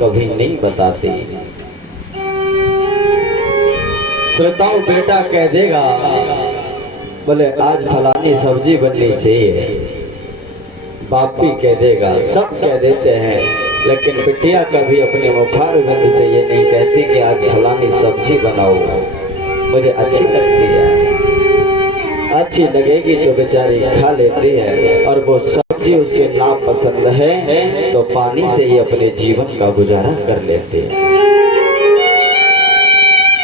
कभी नहीं बताती। श्रोताओं, बेटा कह देगा बोले आज फलानी सब्जी बननी चाहिए, बाप भी कह देगा, सब कह देते हैं, लेकिन बिटिया कभी अपने मुखार बिंद से ये नहीं कहती कि आज फलानी सब्जी बनाओ, मुझे अच्छी लगती है। अच्छी लगेगी तो बेचारी खा लेती है, और वो सब्जी उसके नापसंद है तो पानी से ही अपने जीवन का गुजारा कर लेती है।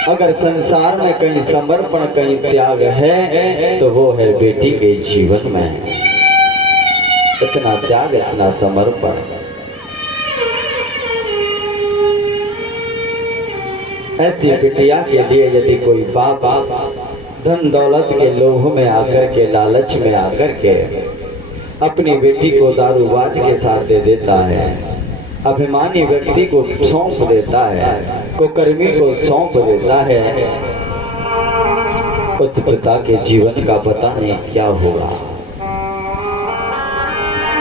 अगर संसार में कहीं समर्पण, कहीं त्याग है तो वो है बेटी के जीवन में। इतना त्याग, इतना समर्पण। ऐसी बिटिया के लिए यदि कोई बाप धन दौलत के लोभ में आकर के, लालच में आकर के अपनी बेटी को दारूबाज के साथ दे देता है, अभिमानी व्यक्ति को सौंप देता है, कुकर्मी को सौंप देता है, उस पिता के जीवन का पता नहीं क्या होगा।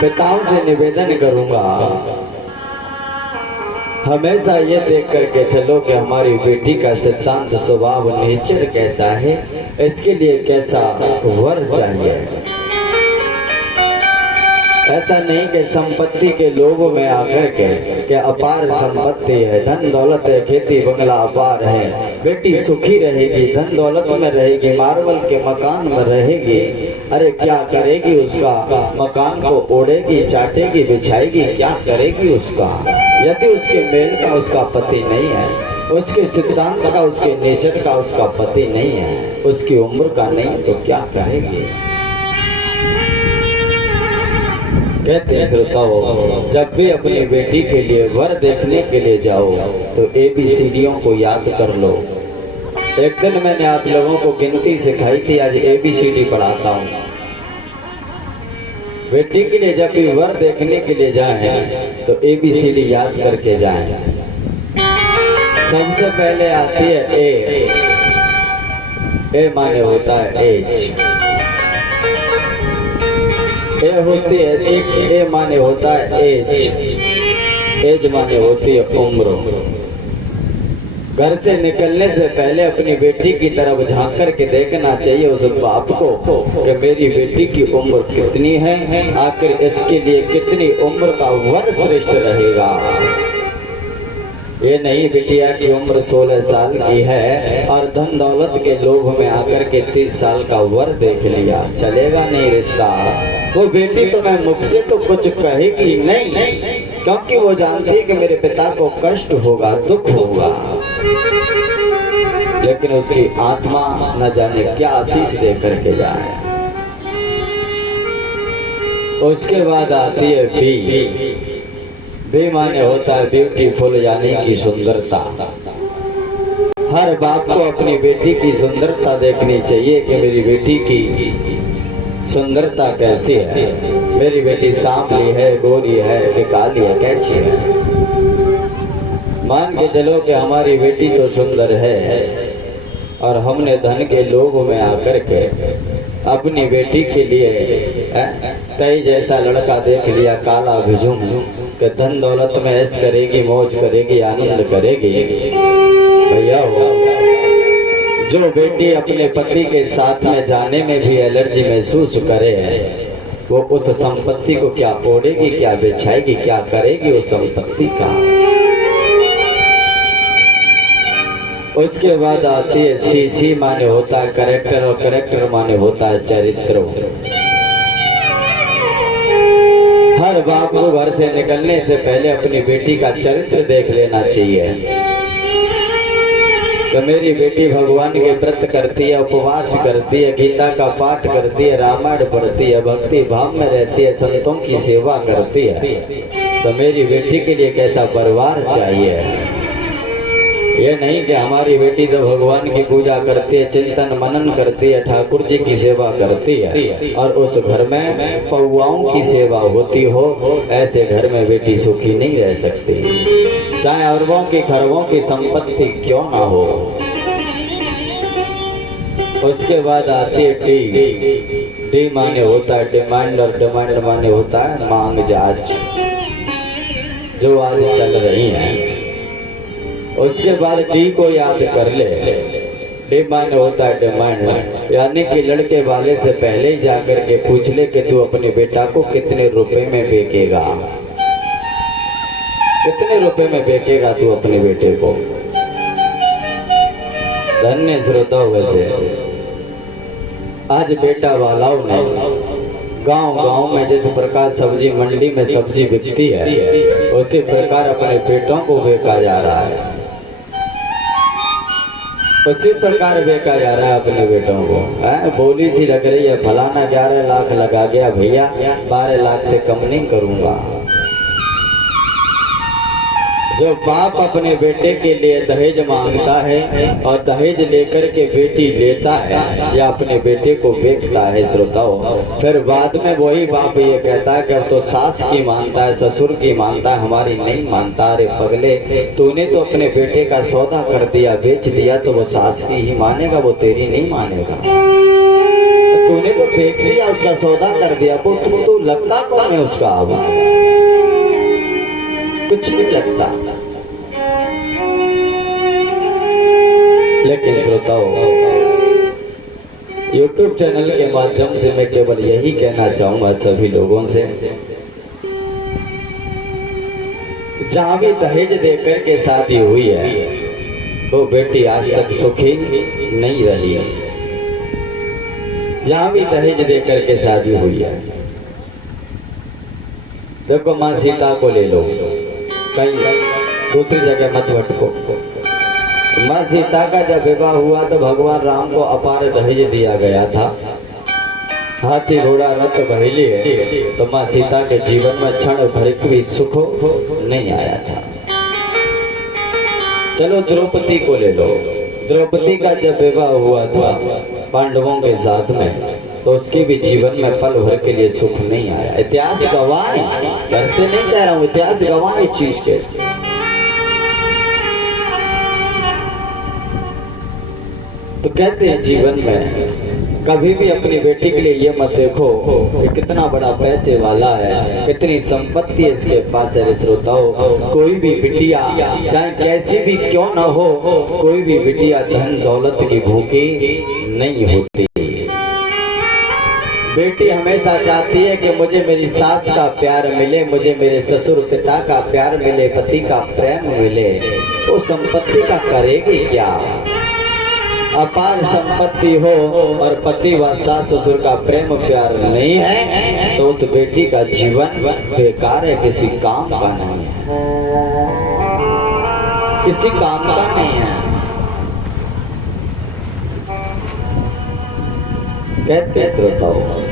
पिताओं से निवेदन करूंगा, हमेशा ये देख करके चलो कि हमारी बेटी का सिद्धांत, स्वभाव, नेचर कैसा है, इसके लिए कैसा वर चाहिए। ऐसा नहीं कि संपत्ति के लोभ में आकर के अपार संपत्ति है, धन दौलत है, खेती बंगला अपार है, बेटी सुखी रहेगी, धन दौलत में रहेगी, मार्बल के मकान में रहेगी, अरे क्या करेगी उसका? मकान को ओढ़ेगी, चाटेगी, बिछाएगी, क्या करेगी उसका? यदि उसके मेल का उसका पति नहीं है, उसके सिद्धांत का, उसके नेचर का उसका पति नहीं है, उसकी उम्र का नहीं, तो क्या करेगी? कहते हैं श्रोताओं, जब भी अपनी बेटी के लिए वर देखने के लिए जाओ तो ABCDओं को याद कर लो। एक दिन मैंने आप लोगों को गिनती सिखाई थी, आज ABCD पढ़ाता हूँ। बेटी के लिए जब भी वर देखने के लिए जाएं तो ABCD याद करके जाएं। सबसे पहले आती है ए माने होता है एज, ए होती है एक, ए माने होता है एज माने होती है उम्र। घर से निकलने से पहले अपनी बेटी की तरफ झांक कर के देखना चाहिए उस बाप को कि मेरी बेटी की उम्र कितनी है, आखिर इसके लिए कितनी उम्र का वर श्रेष्ठ रहेगा। ये नहीं बिटिया की उम्र 16 साल की है और धन दौलत के लोभ में आकर के 30 साल का वर देख लिया, चलेगा नहीं रिश्ता। वो बेटी तो मैं मुख से तो कुछ कहेगी नहीं, क्योंकि वो जानती है कि मेरे पिता को कष्ट होगा, दुख होगा, लेकिन उसकी आत्मा न जाने क्या आशीष दे करके जाए। उसके बाद आती है बी माने होता है ब्यूटीफुल, यानी कि सुंदरता। हर बाप को अपनी बेटी की सुंदरता देखनी चाहिए कि मेरी बेटी की सुंदरता कैसी है, मेरी बेटी सांवली है, गोरी है, निकाली है, कैसी है। मान के चलो कि हमारी बेटी तो सुंदर है और हमने धन के लोभ में आकर के अपनी बेटी के लिए तई जैसा लड़का देख लिया, काला भिजुम, कि धन दौलत में ऐश करेगी, मौज करेगी, आनंद करेगी। भैया जो बेटी अपने पति के साथ में जाने में भी एलर्जी महसूस करे, वो उस संपत्ति को क्या ओढ़ेगी, क्या बिछाएगी, क्या करेगी उस संपत्ति का। उसके बाद आती है सी माने होता है करेक्टर, और करेक्टर माने होता है चरित्र। हर बाप को घर से निकलने से पहले अपनी बेटी का चरित्र देख लेना चाहिए। तो मेरी बेटी भगवान के व्रत करती है, उपवास करती है, गीता का पाठ करती है, रामायण पढ़ती है, भक्ति भाव में रहती है, संतों की सेवा करती है, तो मेरी बेटी के लिए कैसा परिवार चाहिए। ये नहीं कि हमारी बेटी तो भगवान की पूजा करती है, चिंतन मनन करती है, ठाकुर जी की सेवा करती है और उस घर में पौआओं की सेवा होती हो, ऐसे घर में बेटी सुखी नहीं रह सकती, चाहे अरबों की खरबों की संपत्ति क्यों ना हो। उसके बाद आती है डी माने होता है डिमांड, और डिमांड माने होता है मांग जाच, जो आज चल रही है। उसके बाद डी को याद कर ले। डिमांड होता है डिमांड, यानी कि लड़के वाले से पहले ही जाकर के पूछ ले कि तू अपने बेटा को कितने रुपए में बेचेगा, कितने रुपए में बेचेगा तू अपने बेटे को। धन्य श्रोता, वैसे आज बेटा वालाओं ने गांव गांव में जिस प्रकार सब्जी मंडी में सब्जी बिकती है, उसी प्रकार अपने बेटों को बेचा जा रहा है, उसी प्रकार बेचा जा रहा है अपने बेटों को। बोली सी लग रही है, फलाना 11 लाख लगा गया भैया, 12 लाख से कम नहीं करूंगा। जो बाप अपने बेटे के लिए दहेज मांगता है और दहेज लेकर के बेटी लेता है या अपने बेटे को बेचता है श्रोताओं, फिर बाद में वही बाप ये कहता है कि अब तो सास की मानता है, ससुर की मानता है, हमारी नहीं मानता। अरे पगले, तूने तो अपने बेटे का सौदा कर दिया, बेच दिया, तो वो सास की ही मानेगा, वो तेरी नहीं मानेगा। तूने तो बेच दिया, उसका सौदा कर दिया, वो तू लगता कौन है उसका? अब कुछ नहीं लगता। लेकिन श्रोताओं, YouTube चैनल के माध्यम से मैं केवल यही कहना चाहूंगा सभी लोगों से, जहां भी दहेज देकर के शादी हुई है वो बेटी आज तक सुखी नहीं रही है। जहां भी दहेज देकर के शादी हुई है, देखो माँ सीता को ले लो, कहीं दूसरी जगह मत भटको। माँ सीता का जब विवाह हुआ तो भगवान राम को अपार दहेज दिया गया था, हाथी घोड़ा रथ बहेली है, तो माँ सीता के जीवन में क्षण भर भी सुख नहीं आया था। चलो द्रौपदी को ले लो, द्रौपदी का जब विवाह हुआ था पांडवों के साथ में, तो उसके भी जीवन में पल भर के लिए सुख नहीं आया। इतिहास गवाह है, घर से नहीं कह रहा हूँ, इतिहास गवाह इस चीज के। तो कहते हैं जीवन में कभी भी अपनी बेटी के लिए ये मत देखो कि कितना बड़ा पैसे वाला है, कितनी संपत्ति है इसके पास है। श्रोताओ, कोई भी बिटिया चाहे कैसी भी क्यों न हो, कोई भी बिटिया धन दौलत की भूखी नहीं होती। बेटी हमेशा चाहती है कि मुझे मेरी सास का प्यार मिले, मुझे मेरे ससुर पिता का प्यार मिले, पति का प्रेम मिले। वो संपत्ति का करेगी क्या? अपार संपत्ति हो और पति व सास ससुर का प्रेम प्यार नहीं है, तो उस बेटी का जीवन बेकार है, किसी काम का नहीं है, किसी काम का नहीं है। कहते श्रोताओं,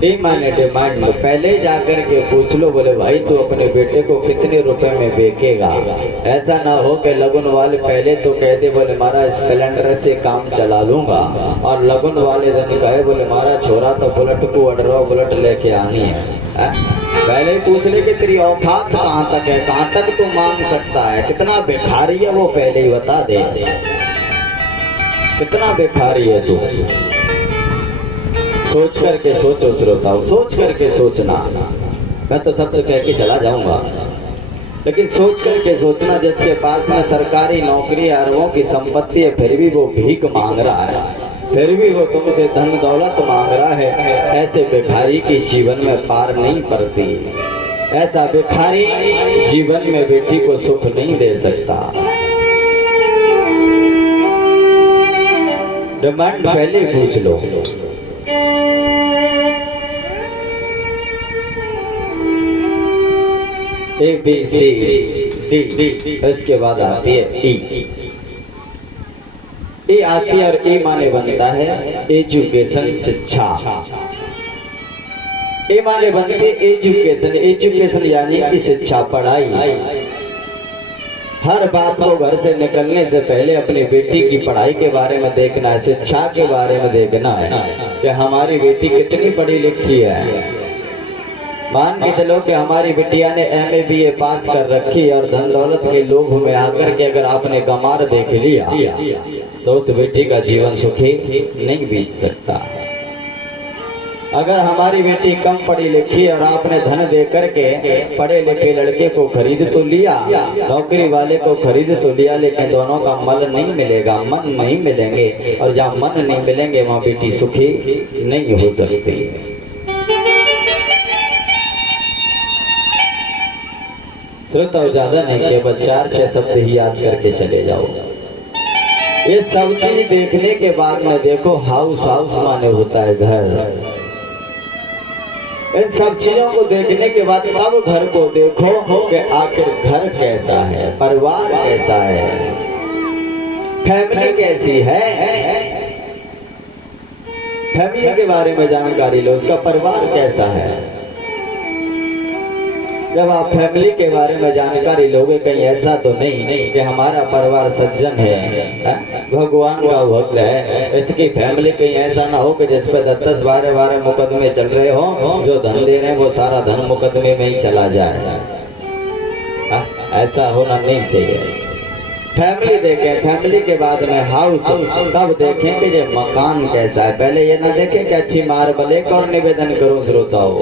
डिमांड में पहले ही जाकर के पूछ लो, बोले भाई तू अपने बेटे को कितने रुपए में बेचेगा। ऐसा ना हो कि लगन वाले पहले तो कहते बोले महाराज स्प्लेंडर से काम चला लूंगा, और लगन वाले दिन कहे बोले महाराज छोरा तो बुलेट को ऑर्डर बुलेट लेके आनी है। पहले ही पूछ ले कि तेरी औकात कहाँ तक है, कहाँ तक तू मांग सकता है, कितना भिखारी है वो पहले ही बता दे, कितना भिखारी है तू। सोच करके सोचो श्रोताओ, सोच करके सोचना। मैं तो सब कह के चला जाऊंगा, लेकिन सोच करके सोचना। जिसके पास में सरकारी नौकरी अरबों की संपत्ति है, फिर भी वो भीख मांग रहा है, फिर भी वो तुमसे धन दौलत मांग रहा है, ऐसे भिखारी की जीवन में पार नहीं पड़ती। ऐसा भिखारी जीवन में बेटी को सुख नहीं दे सकता। डिमांड पहले पूछ लो। ए बी सी डी, इसके बाद आती है ई। ए आती है और ए माने बनता है एजुकेशन, शिक्षा। ए माने बनती है एजुकेशन, एजुकेशन यानी कि शिक्षा, पढ़ाई। हर बाप को घर से निकलने से पहले अपनी बेटी की पढ़ाई के बारे में देखना है, शिक्षा के बारे में देखना है कि हमारी बेटी कितनी पढ़ी लिखी है। मान के चलो कि हमारी बिटिया ने MA BA पास कर रखी और धन दौलत के लोभ में आकर के अगर आपने गमार देख लिया तो उस बेटी का जीवन सुखी नहीं बीत सकता। अगर हमारी बेटी कम पढ़ी लिखी और आपने धन दे करके पढ़े लिखे लड़के को खरीद तो लिया, नौकरी वाले को खरीद तो लिया, लेकिन दोनों का मन नहीं मिलेगा, मन नहीं मिलेंगे, और जहाँ मन नहीं मिलेंगे वहाँ बेटी सुखी नहीं हो सकती। श्रोताओ, ज्यादा नहीं, केवल 4-6 शब्द ही याद करके चले जाओ। ये सब चीज देखने के बाद में देखो, हाउस माने होता है घर। इन सब चीजों को देखने के बाद अब घर को देखो कि आखिर घर कैसा है, परिवार कैसा है, फैमिली कैसी है। फैमिली के बारे में जानकारी लो, उसका परिवार कैसा है। जब आप फैमिली के बारे में जानकारी लोगे, कहीं ऐसा तो नहीं कि हमारा परिवार सज्जन है, भगवान का भक्त है, इसकी फैमिली कहीं ऐसा ना हो कि जिसपे 10-12 मुकदमे चल रहे हो, जो धन दे रहे हैं वो सारा धन मुकदमे में ही चला जाए। ऐसा होना नहीं चाहिए। फैमिली देखें, फैमिली के बाद में हाउस, तब देखें कि ये मकान कैसा है। पहले ये ना देखें कि अच्छी मार्बल। एक और निवेदन करूं श्रोताओं,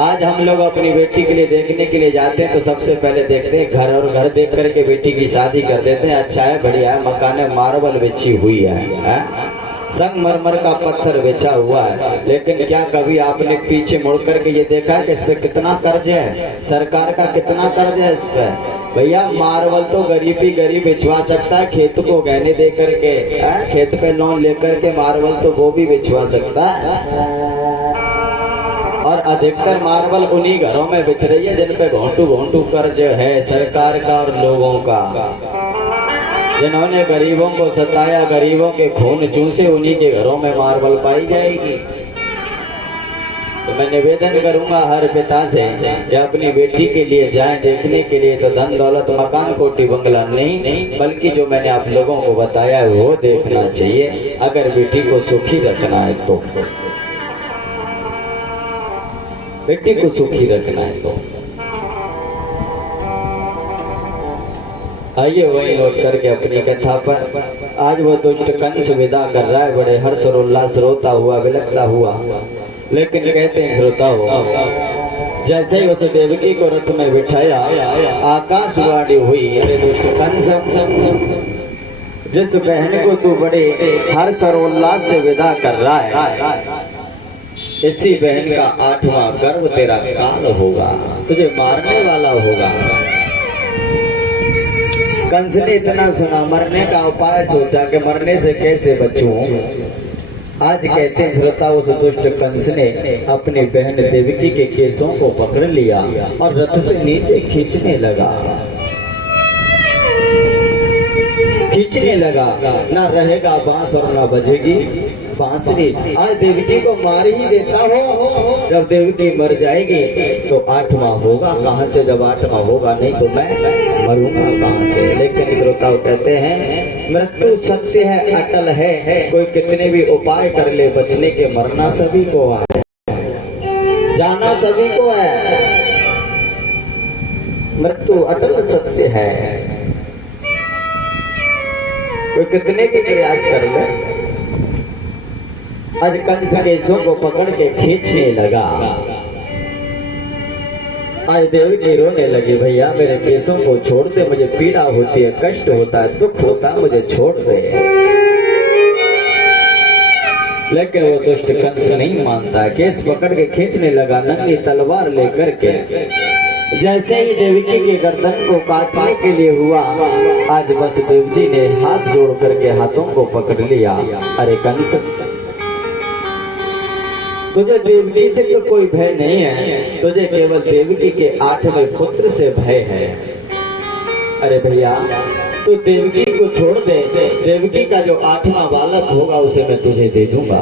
आज हम लोग अपनी बेटी के लिए देखने के लिए जाते हैं तो सबसे पहले देखते हैं घर, और घर देख करके बेटी की शादी कर देते हैं। अच्छा है, बढ़िया है, मकान है, मार्बल बिछी हुई है, संगमरमर का पत्थर बिछा हुआ है, लेकिन क्या कभी आपने पीछे मुड़ करके ये देखा है कि इस पे कितना कर्ज है, सरकार का कितना कर्ज है इस पे। भैया मार्बल तो गरीब बिछवा सकता है, खेत को गहने दे करके, खेत पे लोन लेकर के मार्बल तो वो भी बिछवा सकता है। और अधिकतर मार्बल उन्हीं घरों में बिछ रही है जिन पे घोंटू कर्ज है सरकार का और लोगों का, जिन्होंने गरीबों को सताया, गरीबों के खून चूसे, उन्हीं के घरों में मार्बल पाई जाएगी। तो मैं निवेदन करूंगा हर पिता से कि अपनी बेटी के लिए जाएं देखने के लिए, तो धन दौलत मकान कोठी बंगला नहीं, बल्कि जो मैंने आप लोगों को बताया है वो देखना चाहिए, अगर बेटी को सुखी रखना है तो। बेटी को सुखी रखना है तो आइए वही लौट करके अपनी कथा पर। आज वो दुष्ट कंस विदा कर रहा है, बड़े हर्ष और उल्लास रोता हुआ, विलकता हुआ, लेकिन कहते हैं श्रोताओं, जैसे ही उस देवकी को रथ में बिठाया, आकाशवाणी हुई, अरे दुष्ट कंस, जिस बहन को तू बड़े हर्ष और उल्लास से विदा कर रहा है, इसी बहन का 8वां गर्भ तेरा काल होगा, तुझे मारने वाला होगा। कंस ने इतना सुना, मरने का उपाय सोचा कि मरने से कैसे बचूं। आज कहते हैं श्रोता, उस दुष्ट कंस ने अपनी बहन देवकी के केसों को पकड़ लिया और रथ से नीचे खींचने लगा, ना रहेगा बांस और ना बजेगी बांसुरी। आज देवकी को मार ही देता हो, जब देवकी मर जाएगी तो 8वां होगा कहाँ से, जब 8वां होगा, नहीं तो मैं मरूंगा कहाँ से। लेकिन श्रोता कहते हैं मृत्यु सत्य है, अटल है, कोई कितने भी उपाय कर ले बचने के, मरना सभी को है, जाना सभी को है, मृत्यु अटल सत्य है, कोई कितने भी प्रयास कर ले। आज कंस केसों को पकड़ के खींचने लगा। आज देवकी रोने लगी, भैया मेरे केसों को छोड़ दे, मुझे पीड़ा होती है, कष्ट होता है, दुख होता है, मुझे छोड़ दे। लेकिन वो दुष्ट कंस नहीं मानता, केस पकड़ के खींचने लगा, नंगी तलवार लेकर के। जैसे ही देवकी के गर्दन को काटने के लिए हुआ, आज वसुदेव जी ने हाथ जोड़ करके हाथों को पकड़ लिया। अरे कंस, तुझे देवकी से तो कोई भय नहीं है, तुझे केवल देवकी के 8वें पुत्र से भय है। अरे भैया तू देवकी को छोड़ दे, देवकी का जो 8वां बालक होगा उसे मैं तुझे दे दूंगा।